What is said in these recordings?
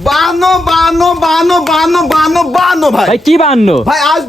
বানো বানো বানো বানো বানো ভাই। ভাই কি বানো? ভাই আজ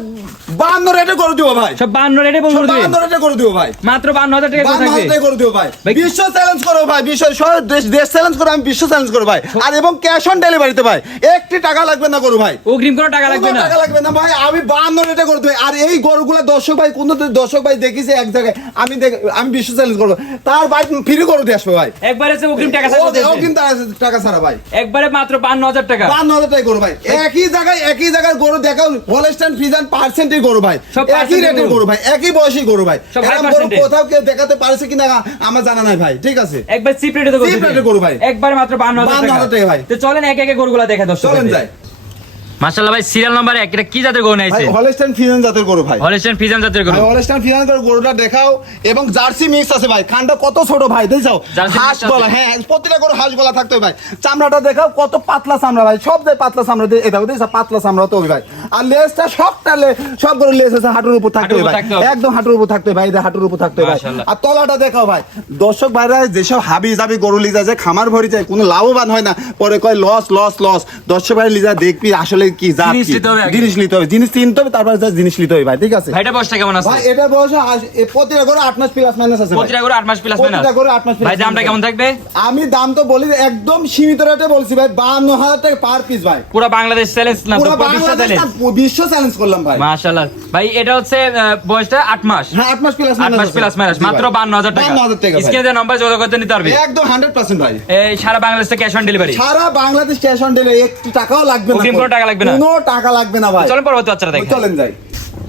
বান্ন রেটে করে দিব ভাই। সব বান্ন রেটে বলব সব বান্ন রেটে করে দিব ভাই। মাত্র বান্ন হাজার টাকা বান্ন হাজার করে দিব ভাই। বিশ্ব চ্যালেঞ্জ করো ভাই বিশ্ব দেশ দেশ চ্যালেঞ্জ করো আমি বিশ্ব চ্যালেঞ্জ করো ভাই। আর এবং ক্যাশ অন ডেলিভারিতে ভাই একটি টাকা লাগবে না করো ভাই। অগ্রিম কোনো টাকা লাগবে না। টাকা লাগবে না ভাই আমি বান্ন রেটে করে দেবো। আর এই গরুগুলো দর্শক ভাই কোন দর্শক ভাই দেখিছে এক জায়গায় আমি আমি বিশ্ব চ্যালেঞ্জ করব। তার ভাই ফ্রি করে দিয়ে আসবে ভাই। একবারে সে অগ্রিম টাকা ছাড়া কিন্তু টাকা ছাড়া ভাই। একবারে মাত্র বান্ন হাজার টাকা। বান্ন হাজার টাকা গরু ভাই। একই জায়গায় একই জায়গায় গরু দেখাও হলস্টাইন ফিজান পার্সেন্টের গরু ভাই। একই রেটের গরু। ভাই একই বয়সী গরু ভাই। এরকম গরু কোথাও কেউ দেখাতে পারছে কিনা আমার জানা নাই ভাই ঠিক আছে? একবার চিপ রেটে গরু ভাই। একবার মাত্র বান্ন হাজার 52,000 টাকা। টাকা ভাই। তো চলেন এক একে গরুগুলা দেখা দর্শক চলেন যাই। মাশাআল্লাহ ভাই সিরিয়াল নাম্বার এক। এটা কি জাতের গরু ভাই হলস্টাইন জাতের গরু ভাই। হলিস্টাইন জাতের গরু। হলস্টাইন গরুটা দেখাও। এবং জার্সি মিক্স আছে ভাই। খানটা কত ছোট ভাই দেখছাও হাঁস গলা। হ্যাঁ প্রতিটা গরু হাঁস গলা থাকতে ভাই। চামড়াটা দেখাও কত পাতলা চামড়া ভাই। সব দেয় পাতলা চামড়া দিয়ে দেখো দেখছ? পাতলা চামড়া তো ভাই। আর লেজটা সব গরু লেজ আছে হাঁটুর উপর থাকতে ভাই। একদম হাঁটুর উপর থাকতে ভাই হাঁটুর উপর থাকতে ভাই। আর তলাটা দেখাও ভাই। দর্শক ভাইরা যেসব হাবি জাবি গরু লিজা যায় খামার ভরি যায় কোনো লাভবান হয় না। পরে কয় লস লস লস দর্শক ভাই লিজা দেখবি আসলে কি জাত জিনিস নিতে হবে আগে। জিনিস নিতে হবে জিনিস কিনতে হবে তারপরে যা জিনিস নিতে হবে ভাই ঠিক আছে? ভাইটা বয়সটা কেমন আছে? ভাই এটা বয়স আস- এ প্রতিটা করে আট মাস প্লাস মাইনাস আছে ভাই। প্রতিটা করে আট মাস প্লাস মাইনাস প্রতিটা করে আট মাস plus ভাই দামটা minus কেমন থাকবে? আমি দাম তো বলি একদম সীমিত রেটে বলছি ভাই বান্ন হাজার টাকা পার পিস ভাই। পুরো বাংলাদেশ চ্যালেঞ্জ না তো পুরো পুরো বিশ্ব বাংলাদেশ চ্যালেঞ্জ না, বিশ্ব চ্যালেঞ্জ করলাম ভাই। মাশাআল্লাহ। ভাই এটা হচ্ছে আহ, বয়সটা আট মাস। হ্যাঁ আট মাস প্লাস আট মাস প্লাস মাইনাস মাত্র বান্ন হাজার টাকা। বান্ন হাজার টাকা ভাই। স্ক্রিনে নাম্বার যোগাযোগ করতে নিতে পারবে? একদম হান্ড্রেড পার্সেন্ট ভাই। এই সারা বাংলাদেশে ক্যাশ অন ডেলিভারি সারা বাংলাদেশ ক্যাশ অন ডেলিভারি একটু টাকাও লাগবে না অগ্রিম কোনো টাকা লাগবে না? কোনো টাকা লাগবে না ভাই। চলেন পরবর্তী বাচ্চারা দেখেন। চলেন যাই।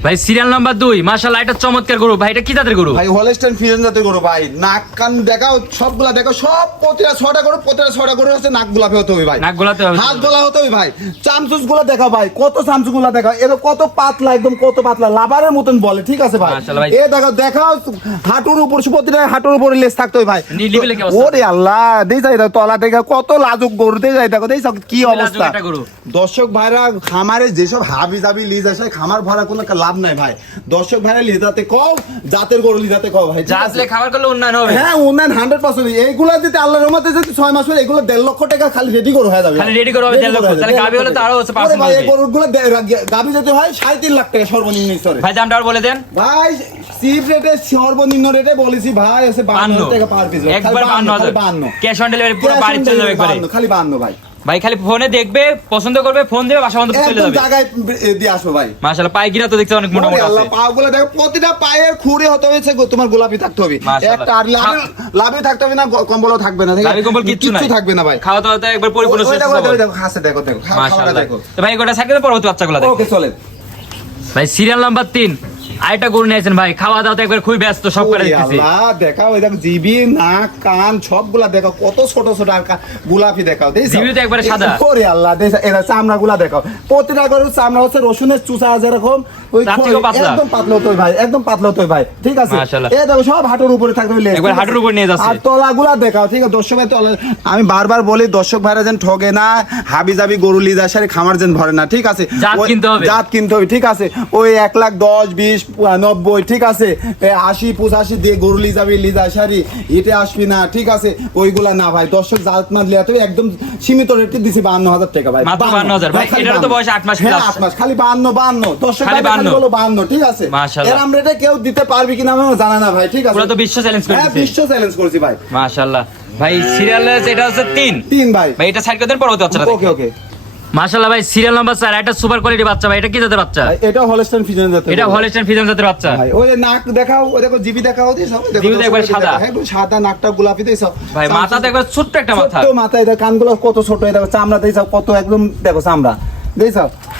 ভাই সিরিয়াল নাম্বার দুই। মাশাআল্লাহ এটা চমৎকার গরু। ভাই এটা কি জাতের গরু? ভাই হলস্টাইন ফিজেন জাতের গরু ভাই। নাক কান দেখাও সবগুলা দেখো সব প্রতিটা ছটা গরু প্রতিটা ছটা গরু হচ্ছে নাক গোলাপি হতে হবে ভাই। নাক গোলাতে হবে। হাত গোলা হতে হবে ভাই। চামচুসগুলো দেখাও ভাই। কত চামচুসগুলো দেখাও। এটা কত পাতলা একদম কত পাতলা। লাভারের মতন বলে ঠিক আছে ভাই? এ দেখাও দেখাও হাঁটুর উপর প্রতিটা হাঁটুর উপরে লেস থাকতে হবে ভাই? ওরে আল্লাহ দেই যাই দেখো, তলা দেখা কত লাজুক গরু দেই যাই দেখো দেই সব কি অবস্থা। দর্শক ভাইরা খামারে যেসব হাবি জাবি লিজ আসে খামার ভরা কোনো একটা লাভ নাই ভাই। দর্শক ভাইরা লিজাতে কও জাতের গরু লিজাতে কও ভাই? আসলে খাবার করলে উন্নয়ন হবে। হ্যাঁ উন্নয়ন হান্ড্রেড পার্সেন্ট। এইগুলা যদি আল্লাহ রহমতে যদি ছয় মাস পরে এগুলো দেড় লক্ষ টাকা খালি রেডি করে হয়ে যাবে। খালি ready করে হবে দেড় লক্ষ। তাহলে গাভী হলে তো আরও হচ্ছে ওরে ভাই, এই গরুগুলো গাভী যদি হয় সাড়ে তিন লাখ টাকা সর্বনিম্ন স্তরে। ভাই দামটা আর বলে দেন। ভাই চিপ রেটে সর্বনিম্ন রেটে বলেছি ভাই আছে বান্ন বান্ন। হাজার টাকা পার পিস একবার বান্ন হাজার। ক্যাশ অন ডেলিভারি পুরো বাড়ি চলে যাবে একবারে। খালি বান্ন ভাই। ভাই খালি ফোনে দেখবে পছন্দ করবে ফোন দেবে বাসা বন্ধ চলে যাবে। জায়গায় দিয়ে আসব ভাই। মাশাআল্লাহ পাই কিনা তো দেখতে অনেক মোটা মোটা আল্লাহ, আছে। পাগুলো দেখো প্রতিটা পায়ের খুঁড়ে হতে হয়েছে গো, তোমার গোলাপি থাকতে হবে। একটা আর লাভে লাভে থাকতে হবে না কম্বলও থাকবে না? লাভি কম্বল কিচ্ছু নাই। থাকবে না ভাই। খাওয়া দাওয়া তো একবার পরিপূর্ণ সুস্থ দেখো, দেখো, হাসে দেখো দেখো মাশাআল্লাহ। দেখো। তো ভাই গোটা সাইকেলে পরবর্তী বাচ্চাগুলো দেখো। ওকে চলে ভাই সিরিয়াল নাম্বার তিন। আরেকটা গরু নিয়েছেন ভাই খাওয়া দাওয়া তো একবার খুবই ব্যস্ত সব করে দিতেছি। দেখাও ওই জিবি নাক কান সবগুলা দেখো কত ছোট ছোট আর গোলাপি দেখাও জিবি তো একবারে সাদা। ওরে আল্লাহ দেখছ, চামড়া গুলা দেখাও। প্রতিটা গরুর চামড়া হচ্ছে রসুনের চুচা যেরকম ওই তার থেকেও পাতলা। একদম পাতলা হতো ভাই একদম পাতলা হতো ভাই ঠিক আছে? এ দেখো সব হাঁটুর উপরে থাকবে একবার হাঁটুর উপর নিয়ে যাচ্ছে। আর তলাগুলা দেখাও ঠিক আছে? দর্শক ভাই আমি বারবার বলি দর্শক ভাইরা যেন ঠগে না হাবি জাবি গরু লিদা সারি খামার যেন ভরে না ঠিক আছে? জাত কিনতে হবে। জাত কিনতে হবে ঠিক আছে? ওই এক লাখ দশ বিশ নব্বই ঠিক আছে? আশি পঁচাশি দিয়ে গরু লি যাবি লিজা সারি এটা আসবি না ঠিক আছে? ওইগুলা না ভাই দর্শক জাত মাত লিয়াতে হবে, একদম সীমিত রেটে দিছি বান্ন হাজার টাকা ভাই মাত্র 52,000 ভাই, খালি তো বয়স আট মাস হ্যাঁ আট মাস খালি বান্ন বান্ন দর্শক খালি ভাই খালি 52 বলো বান্ন ঠিক আছে। এরম রেটে কেউ দিতে পারবি কিনা আমার জানা না ভাই ঠিক আছে? পুরো তো বিশ্ব চ্যালেঞ্জ করে হ্যাঁ বিশ্ব চ্যালেঞ্জ করছি ভাই। মাশাআল্লাহ। ভাই সিরিয়াল এটা হচ্ছে তিন। তিন ভাই। ভাই এটা সাইড করে দেন পরবর্তী বাচ্চাটা ওকে ওকে। মাশাআল্লাহ ভাই সিরিয়াল নাম্বার এটা সুপার কোয়ালিটি বাচ্চা ভাই এটা কি জাতের বাচ্চা? এটা হলস্টাইন ফিজন জাতের এটা হলস্টাইন ফিজান জাতের বাচ্চা। ভাই ওই যে নাক দেখাও ওই দেখো জিবি দেখাও দিস জিবি তো সাদা। সাদা। সাদা নাকটা গোলাপি দিস ভাই মাথা তো একবার ছোট্ট একটা মাথা। ছোট মাথা এটা কানগুলো কত ছোট এটা দেখো চামড়া দিস কত একদম দেখো চামড়া। দিস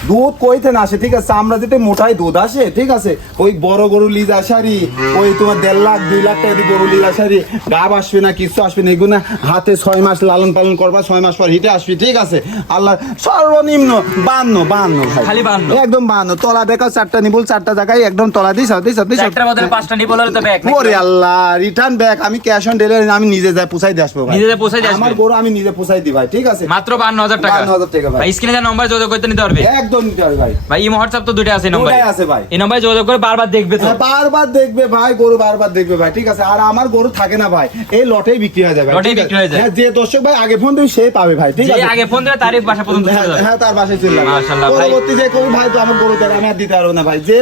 দুধ কইতে না আসে? ঠিক আছে চামড়া দিতে মোটাই দুধ আসে ঠিক আছে? ওই বড় গরু লিজ আসারি ওই তোমার দেড় লাখ দুই লাখ টাকা গরু লিজ আসারি গাব আসবে না কিছু আসবে না এগুলো হাতে ছয় মাস লালন পালন করবা ছয় মাস পর হিটে আসবি ঠিক আছে? আল্লাহ সর্বনিম্ন বান্ন বান্ন ভাই। খালি 52 একদম বান্ন। তলা দেখাও চারটা নিবুল চারটা জায়গায় একদম তলা দিস দিস দিস। একটার বদলে পাঁচটা নিবল হলে তো ব্যাগ ওরে আল্লাহ রিটার্ন ব্যাক আমি ক্যাশ অন ডেলিভারি আমি নিজে যাই পুষাই দিয়ে আসব ভাই। নিজে যাই পুষাই দিয়ে আসবে? আমার গরু আমি নিজে পুষাই দিই ভাই ঠিক আছে? মাত্র বান্ন হাজার টাকা। 52,000 টাকা ভাই। ভাই স্ক্রিনে যা নম্বর যোগাযোগ করতে নিতে পারবে? একদম একদম নিতে হবে ভাই। ভাই ইমো হোয়াটসঅ্যাপ তো দুইটা আছে এই দুটাই আছে ভাই। এই নম্বরে যোগাযোগ করে বারবার দেখবে তো। হ্যাঁ, বারবার দেখবে ভাই গরু বারবার দেখবে ভাই ঠিক আছে? আর আমার গরু থাকে না ভাই এই লটেই বিক্রি হয়ে যাবে লটেই বিক্রি হয়ে যায়। হ্যাঁ যে দর্শক ভাই আগে ফোন দেবে সে পাবে ভাই ঠিক আছে? আগে ফোন দিলে তারই বাসা পর্যন্ত চলে হ্যাঁ, যাবে। হ্যাঁ তার বাসায় চলে যাবে। মাশাআল্লাহ, ভাই। পরবর্তী যে কবি ভাই তো আমার গরু দেবে আমি আর দিতে পারব না ভাই। যে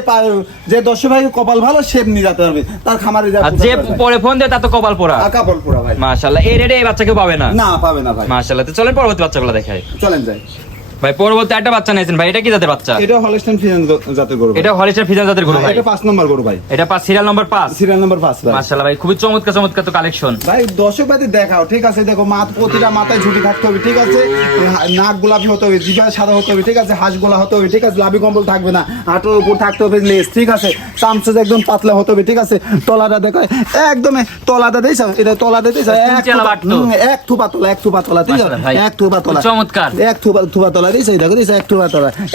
যে দর্শক ভাই কপাল ভালো সে নিয়ে যেতে পারবে। তার খামারে যা আর যে পরে ফোন তার তো কপাল পোড়া। কাপড় পুরা ভাই। মাশাআল্লাহ এই রেটে এই বাচ্চা কেউ পাবে না? না পাবে না ভাই। মাশাআল্লাহ তো চলেন পরবর্তী বাচ্চাগুলো দেখাই। চলেন যাই। ভাই পরবর্তী একটা বাচ্চা নিয়েছেন ভাই এটা কি জাতের বাচ্চা? এটা হলস্টাইন ফিজিয়ান জাতের গরু এটা হলিস্টার ফিজান জাতের গরু ভাই। এটা পাঁচ নম্বর গরু ভাই। এটা পাঁচ সিরিয়াল নম্বর পাঁচ। সিরিয়াল নাম্বার পাঁচ ভাই। মাশাআল্লাহ ভাই খুবই চমৎকার চমৎকার তো কালেকশন ভাই দর্শক ভাই দেখাও ঠিক আছে? দেখো মাথ প্রতিটা মাথায় ঝুটি থাকতে হবে ঠিক আছে? নাক গোলাপি হতে হবে জিভা সাদা হতে হবে ঠিক আছে? হাঁস গোলা হতে হবে ঠিক আছে? লাভি কম্বল থাকবে না হাঁটুর উপর থাকতে হবে লেস ঠিক আছে? চামচে একদম পাতলা হতে হবে ঠিক আছে? তলাটা দেখো একদম তলাটা দিয়েছ এটা তলাটা দিয়েছ এক থুপা- তলা এক থুপা তলা ঠিক আছে? ভাই। এক থুপা তলা চমৎকার। এক থুপা থুপা তলা দেখো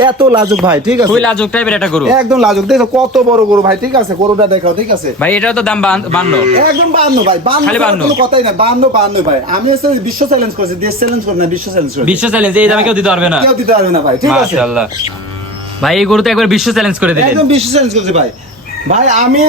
এত লাজুক ভাই ঠিক আছে? খুবই লাজুক টাইপের একটা গরু। একদম লাজুক দেখো কত বড় গরু ভাই ঠিক আছে? গরুটা দেখাও ঠিক আছে? ভাই এটাও তো দাম বান- বান্ন। একদম বান্ন ভাই বান্ন খালি 52 কোনো কথাই না ভাই। আমি বিশ্ব চ্যালেঞ্জ করছি দেশ চ্যালেঞ্জ করি না বিশ্ব চ্যালেঞ্জ করি বিশ্ব চ্যালেঞ্জ এই দামে কেউ দিতে পারবে না। কেউ দিতে পারবে না ভাই ঠিক আছে? মাশাআল্লাহ। ভাই এই গরু তো একবার বিশ্ব চ্যালেঞ্জ করে দিলেন। একদম বিশ্ব চ্যালেঞ্জ করছি ভাই। ভাই আমি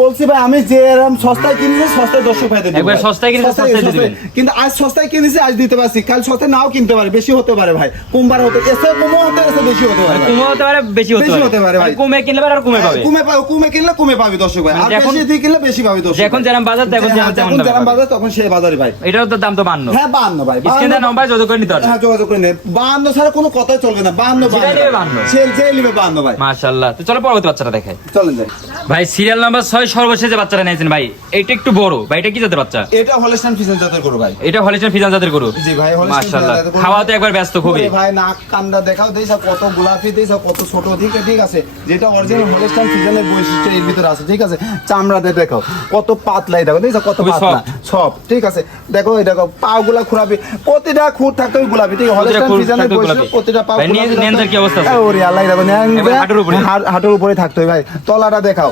বলছি ভাই আমি যে এরকম সস্তায় কিনেছি সস্তায় দর্শক ভাই দেবো একবার সস্তায় কিনেছে, সস্তায় দিবেন। কিন্তু আজ সস্তায় কিনেছি আজ দিতে পারছি। কাল সস্তায় নাও কিনতে পারে বেশি হতে পারে ভাই। কুমবার হতে এসে কুমো হতে এসে বেশি হতে পারে ভাই। হতে পারে বেশি হতে পারে। ভাই। কমে কিনলে আর কমে পাবে। কুমে পাবে কুমে কিনলে কুমে পাবে দর্শক ভাই। আর বেশি দিয়ে কিনলে বেশি পাবে দর্শক ভাই। যেরকম বাজার তখন হ্যাঁ, যেমন তেমন যেরকম বাজার তখন সেই বাজারে ভাই। এটাও তো দাম তো বান্ন। হ্যাঁ বান্ন ভাই। স্ক্রিনে নম্বর যোগাযোগ করে নিতে পারবে হ্যাঁ যোগাযোগ করে নেই বান্ন ছাড়া কোনো কথাই চলবে না। বান্ন যেটা নেবে বান্ন। সে যে নেবে বান্ন ভাই। মাশাআল্লাহ। তো চলো পরবর্তী বাচ্চাটা দেখাই। চলেন যাই। ভাই সিরিয়াল নাম্বার ছয় সর্বশেষ যে বাচ্চাটা নিয়েছেন ভাই। এটা একটু বড়। ভাই এটা কি জাতের বাচ্চা? এটা হলস্টাইন ফিজেন জাতের গরু ভাই। এটা হলিস্টার ফিজান জাতের গরু? জি ভাই মাশাআল্লাহ। খাওয়াতে একবার ব্যস্ত খুবই। ভাই নাক কান্দা দেখাও দেই সব কত গোলাপি দেই সব কত ছোট ঠিক ঠিক আছে। যেটা অরিজিনাল হলস্টাইন ফিজেনের বৈশিষ্ট্য এর ভিতরে আছে ঠিক আছে। চামড়াতে দেখো কত পাতলাই দেখো দেখো কত পাতলা। সব ঠিক আছে। দেখো এই দেখো পা গুলা খুরাবি। প্রতিটা থাকতে হবে গোলাপি ঠিক আছে হলস্টাইন খুর ফিজেনের বৈশিষ্ট্য প্রতিটা পা গোলাপি নিয়ে- কি অবস্থা? আছে? ওরে আল্লাহ দেখো একবার হাঁটুর উপরে। হাঁটুর উপরে থাকতে ভাই। তলাটা দেখাও।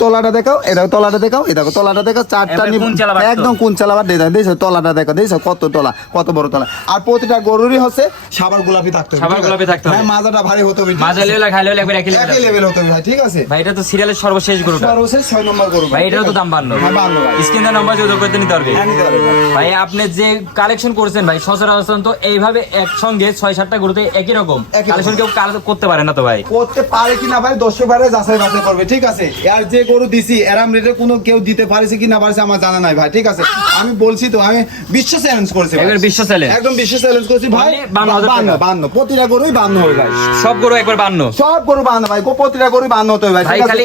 তলাটা দেখাও দেখো তলাটা দেখাও দেখো তলাটা দেখাও চারটা? একদম কোন চালাবার দেখছ তলাটা দেখো দেখছ কত তলা কত বড় তলা। আর প্রতিটা গরুরই হচ্ছে সাবার গোলাপি থাকতে হবে সাবার গোলাপি থাকতে হবে। হ্যাঁ মাজাটা ভারী হতে হবে মাজা লেভেল লেভেল একই একই লেভেল লেভেল হতে হবে ভাই ঠিক আছে? ভাই এটা তো সিরিয়ালের সর্বশেষ গরুটা। সর্বশেষ ছয় নম্বর গরু ভাই এটাও তো দাম বান্ন। হ্যাঁ ভাই। স্ক্রিনের নাম্বার যোগাযোগ করতে নিতে পারবে। হ্যাঁ, নিতে পারবে ভাই। আপনি যে কালেকশন করছেন ভাই সচরাচর তো এইভাবে একসঙ্গে ছয় সাতটা গরুতে একই রকম। একই কালেকশন কেউ করতে পারে না তো ভাই। করতে পারে কিনা ভাই দর্শক ভাইরা যাচাই বাছাই করবে ঠিক আছে? আর যে গরু দিছি এরাম রেটে কোনো কেউ দিতে পারেছে কি না পারেছে আমার জানা নাই ভাই ঠিক আছে? আমি বলছি তো আমি বিশ্ব চ্যালেঞ্জ করেছি বিশ্ব challenge। একদম বিশ্ব চ্যালেঞ্জ করেছি ভাই। মানে বান্ন বান্ন প্রতিটা গরুই বান্ন হবে ভাই। সব গরু একবার বান্ন। সব গরু বান্ন ভাই প্রতিটা গরু বান্ন হতে হবে ভাই? খালি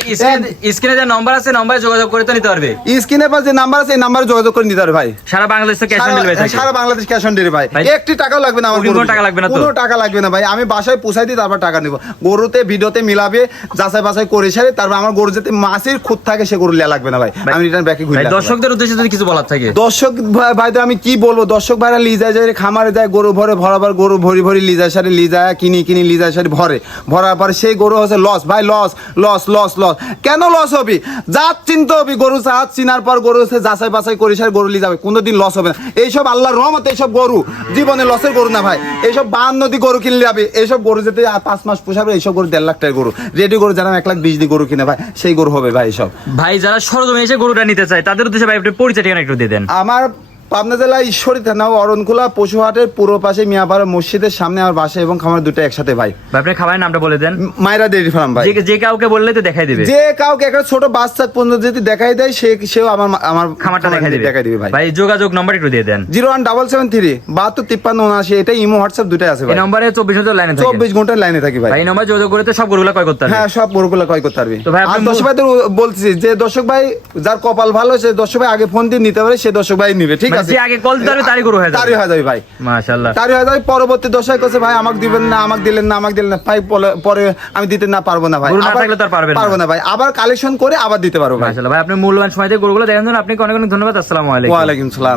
স্ক্রিনে যে নম্বর আছে নম্বরে যোগাযোগ করে তো নিতে পারবে। স্ক্রিনের পাশে যে নাম্বার আছে এই নাম্বারে যোগাযোগ করে নিতে হবে ভাই। সারা বাংলাদেশে ক্যাশ অন ডেলিভারি সারা বাংলাদেশ ক্যাশ অন ডেলিভারি ভাই। একটি টাকাও লাগবে না আমার কোনো টাকা লাগবে না কোনো টাকা লাগবে না ভাই। আমি বাসায় পৌঁছাই দিই তারপর টাকা নেব। গরুতে ভিডিওতে মিলাবে যাচাই বাছাই করে সারে তারপর আমার গরু যাতে মাছের খুদ থাকে সে গরু লেয়া লাগবে না ভাই। আমি রিটার্ন ব্যাকে ঘুরে। দর্শকদের উদ্দেশ্যে যদি কিছু বলার থাকে। দর্শক ভাই- ভাইদের আমি কি বলব? দর্শক ভাইরা লিজায় যায় খামারে যায় গরু ভরে ভরাবার গরু ভরি ভরি লিজায় সারে লিজায় কিনি কিনি লিজায় সারে ভরে। ভরার পরে সেই গরু হচ্ছে লস ভাই লস লস লস লস কেন লস হবি? জাত চিনতে হবি গরু জাত চিনার পর গরু হচ্ছে যাচাই বাছাই করে সারে গরু লিজাবে কোনোদিন লস হবে না। এইসব আল্লাহর রহমত এইসব গরু জীবনে লসের গরু না ভাই। এইসব বান নদী গরু কিনলে যাবে। এইসব গরু যেতে পাঁচ মাস পোষাবে এইসব গরু দেড় লাখ টাকার গরু। রেডি গরু যারা এক লাখ বিশ দিয়ে গরু কিনে ভাই সেই গরু হবে ভাই। এইসব ভাই যারা সরজমে এসে গরুটা নিতে চায় তাদের উদ্দেশ্যে ভাই একটু পরিচয় ঠিকানা একটু দিয়ে দেন। আমার পাবনা জেলা ঈশ্বরী থানা অরণখোলা পশুহাটের পূর্ব পাশে মিয়াপাড়া মসজিদের সামনে আমার বাসা এবং খামার দুটো একসাথে ভাই। ভাই আপনার খাবারের নামটা বলে দেন। মাইরা ডেরি ফার্ম ভাই। যে- কাউকে বললে তো দেখাই দিবে। যে কাউকে একটা ছোট বাচ্চা পর্যন্ত যদি দেখাই দেয় সে সেও আমার আমার খামারটা দেখাই দিবে। দেখাই দিবে ভাই। ভাই যোগাযোগ নাম্বার একটু দিয়ে দেন। Zero one double seven three বাহাত্তর তিপ্পান্ন উনআশি এটা ইমো হোয়াটসঅ্যাপ দুটাই আছে ভাই। নম্বরে চব্বিশ ঘণ্টা লাইনে থাকে। চব্বিশ ঘণ্টা লাইনে থাকি ভাই। ভাই এই নম্বরে যোগাযোগ করে তো সব গরুগুলো ক্রয় করতে হবে হ্যাঁ সব গরুগুলো ক্রয় করতে পারবি। তো ভাই আর দর্শক ভাইদের বলছি যে দর্শক ভাই যার কপাল ভালো সে দর্শক ভাই আগে ফোন দিয়ে নিতে পারে সে দর্শক ভাই নিবে ঠিক মানে আছে। যে আগে call দিতে পারবে তারই গরু হয়ে যাবে। তারই হয়ে যাবে ভাই। মাশাআল্লাহ। তারই হয়ে যাবে পরবর্তী দশায় কছে ভাই আমাকে দিবেন না আমাকে দিলেন না আমাকে দিলেন না। ভাই পরে- আমি দিতে না পারব না ভাই। গরু না থাকলে তো পারবেন পারব না ভাই। আবার কালেকশন করে আবার দিতে পারব ভাই। মাশাআল্লাহ। ভাই আপনি মূল্যবান সময় দিয়ে গরুগুলো দেখেন জন্য আপনাকে অনেক অনেক ধন্যবাদ আসসালামু আলাইকুম। ওয়ালাইকুম সালাম।